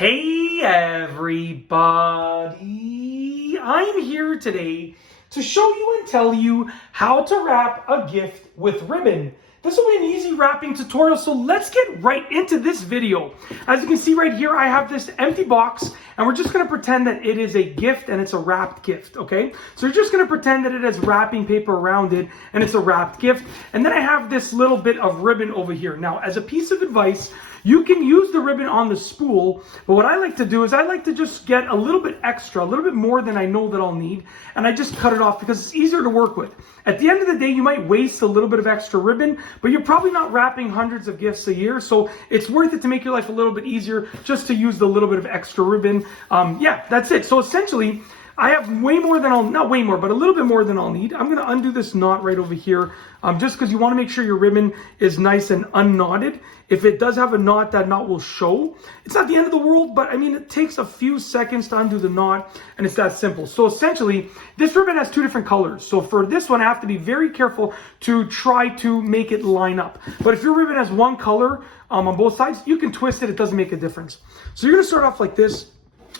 Hey everybody, I'm here today to show you and tell you how to wrap a gift with ribbon. This will be an easy wrapping tutorial, so let's get right into this video. As you can see right here, I have this empty box, and we're just going to pretend that it is a gift and it's a wrapped gift, okay? So you're just going to pretend that it has wrapping paper around it and it's a wrapped gift. And then I have this little bit of ribbon over here. Now, as a piece of advice, you can use the ribbon on the spool, but what I like to do is I like to just get a little bit extra, a little bit more than I know that I'll need, and I just cut it off because it's easier to work with. At the end of the day, you might waste a little bit of extra ribbon, but you're probably not wrapping hundreds of gifts a year, so it's worth it to make your life a little bit easier just to use the little bit of extra ribbon. Yeah, that's it. So essentially, I have way more than not way more, but a little bit more than I'll need. I'm going to undo this knot right over here, just because you want to make sure your ribbon is nice and unknotted. If it does have a knot, that knot will show. It's not the end of the world, but I mean, it takes a few seconds to undo the knot, and it's that simple. So essentially, this ribbon has two different colors. So for this one, I have to be very careful to try to make it line up. But if your ribbon has one color on both sides, you can twist it. It doesn't make a difference. So you're going to start off like this.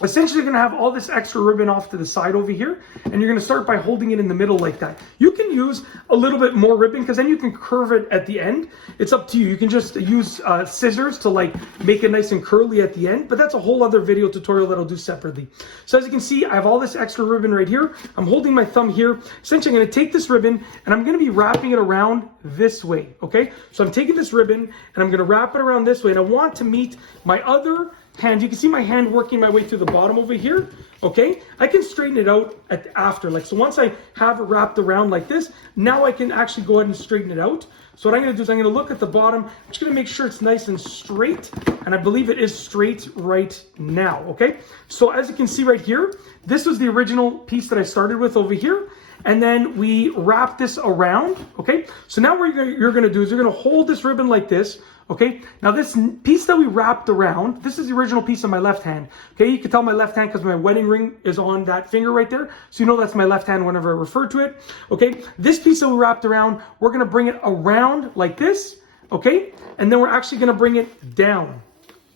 Essentially, you're going to have all this extra ribbon off to the side over here, and you're going to start by holding it in the middle like that. You can use a little bit more ribbon because then you can curve it at the end. It's up to you. You can just use scissors to like make it nice and curly at the end, but that's a whole other video tutorial that I'll do separately. So as you can see, I have all this extra ribbon right here. I'm holding my thumb here. Essentially, I'm going to take this ribbon and I'm going to be wrapping it around this way, okay? So I'm taking this ribbon and I'm going to wrap it around this way, and I want to meet my other hand. You can see my hand working my way through the bottom over here, okay? I can straighten it out after. So once I have it wrapped around like this, now I can actually go ahead and straighten it out. So what I'm going to do is I'm going to look at the bottom. I'm just going to make sure it's nice and straight, and I believe it is straight right now, okay? So as you can see right here, this was the original piece that I started with over here, and then we wrap this around, okay? So now what you're going to do is you're going to hold this ribbon like this, okay? Now this piece that we wrapped around, this is the original piece on my left hand, okay? You can tell my left hand because my wedding ring is on that finger right there, so you know that's my left hand whenever I refer to it, okay? This piece that we wrapped around, we're going to bring it around like this, okay? And then we're actually going to bring it down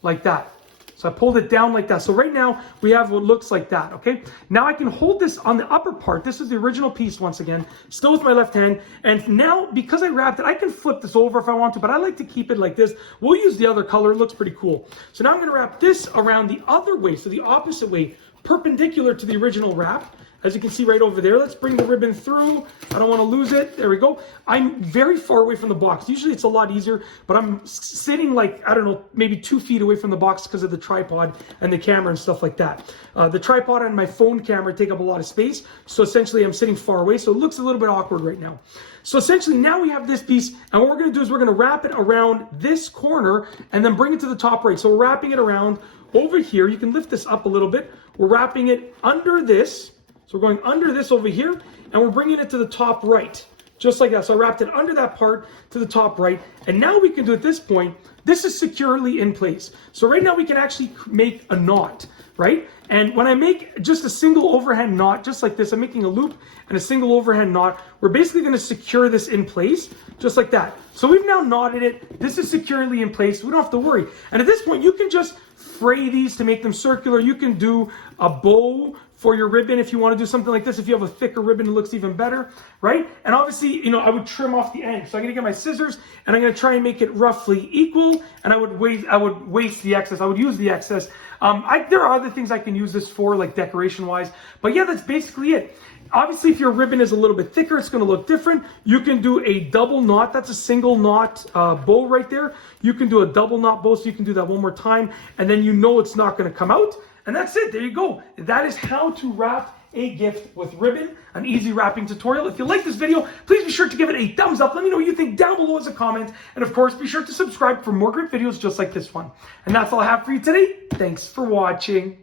like that. So I pulled it down like that. So right now we have what looks like that, okay? Now I can hold this on the upper part. This is the original piece once again, still with my left hand. And now because I wrapped it, I can flip this over if I want to, but I like to keep it like this. We'll use the other color. It looks pretty cool. So now I'm going to wrap this around the other way, so the opposite way, perpendicular to the original wrap. As you can see right over there, let's bring the ribbon through. I don't want to lose it. There we go. I'm very far away from the box. Usually it's a lot easier, but I'm sitting like, I don't know, maybe 2 feet away from the box because of the tripod and the camera and stuff like that. The tripod and my phone camera take up a lot of space. So essentially I'm sitting far away. So it looks a little bit awkward right now. So essentially now we have this piece, and what we're going to do is we're going to wrap it around this corner and then bring it to the top right. So we're wrapping it around over here. You can lift this up a little bit. We're wrapping it under this. So we're going under this over here, and we're bringing it to the top right, just like that. So I wrapped it under that part to the top right, and now we can do at this point, this is securely in place. So right now we can actually make a knot, right? And when I make just a single overhand knot, just like this, I'm making a loop and a single overhand knot, we're basically going to secure this in place, just like that. So we've now knotted it. This is securely in place. We don't have to worry. And at this point, you can just fray these to make them circular. You can do a bow for your ribbon if you want to do something like this. If you have a thicker ribbon, it looks even better, right? And obviously, you know, I would trim off the end. So I'm going to get my scissors and I'm going to try and make it roughly equal, and I would waste the excess. I would use the excess. There are other things I can use this for, like decoration wise, but yeah, that's basically it. Obviously, if your ribbon is a little bit thicker, it's going to look different. You can do a double knot. That's a single knot bow right there. You can do a double knot bow, so you can do that one more time, and then you know it's not going to come out. And that's it. There you go. That is how to wrap a gift with ribbon, an easy wrapping tutorial. If you like this video, please be sure to give it a thumbs up. Let me know what you think down below as a comment. And of course, be sure to subscribe for more great videos just like this one. And that's all I have for you today. Thanks for watching.